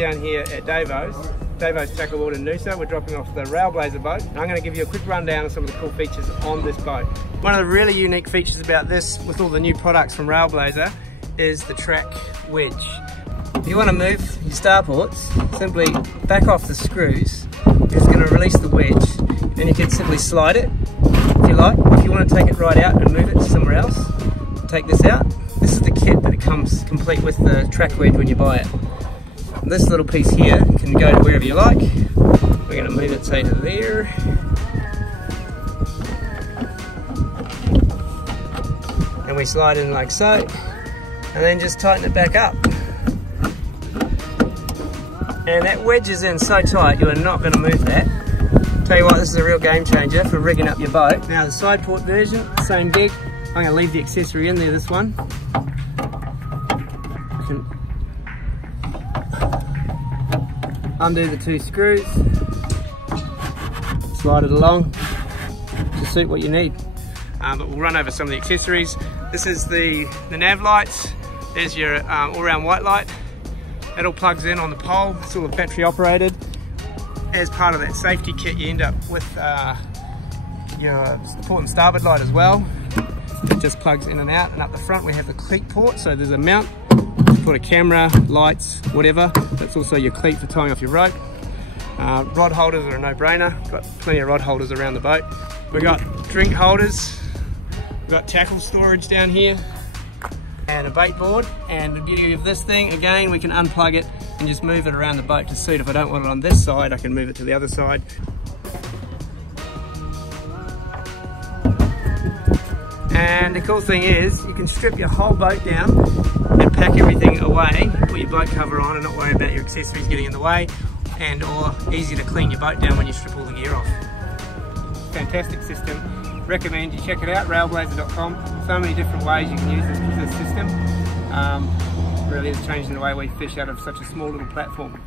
down here at Davo's TracWedge in Noosa. We're dropping off the RAILBLAZA boat. And I'm going to give you a quick rundown of some of the cool features on this boat. One of the really unique features about this, with all the new products from RAILBLAZA, is the TracWedge. If you want to move your StarPorts, simply back off the screws. It's going to release the wedge, and you can simply slide it if you like. If you want to take it right out and move it to somewhere else, take this out. This is the kit that it comes complete with the TracWedge when you buy it. This little piece here can go to wherever you like. We're going to move it, say, to there. And we slide in like so, and then just tighten it back up. And that wedge is in so tight, you are not going to move that. Tell you what, this is a real game changer for rigging up your boat. Now the side port version, same gig. I'm going to leave the accessory in there, this one. You can undo the two screws, slide it along to suit what you need. But we'll run over some of the accessories. This is the nav lights. There's your all-round white light. It all plugs in on the pole. It's all battery operated. As part of that safety kit, you end up with your port and starboard light as well. It just plugs in and out. And up the front we have the cleat port, so there's a mount. You put a camera, lights, whatever. That's also your cleat for tying off your rope. Rod holders are a no-brainer. Got plenty of rod holders around the boat. We've got drink holders. We've got tackle storage down here. And a bait board. And the beauty of this thing, again, we can unplug it and just move it around the boat to suit. If I don't want it on this side, I can move it to the other side. And the cool thing is, you can strip your whole boat down and pack everything away, put your boat cover on and not worry about your accessories getting in the way, and or easy to clean your boat down when you strip all the gear off. Fantastic system. Recommend you check it out, railblaza.com. So many different ways you can use this system. Really is changing the way we fish out of such a small little platform.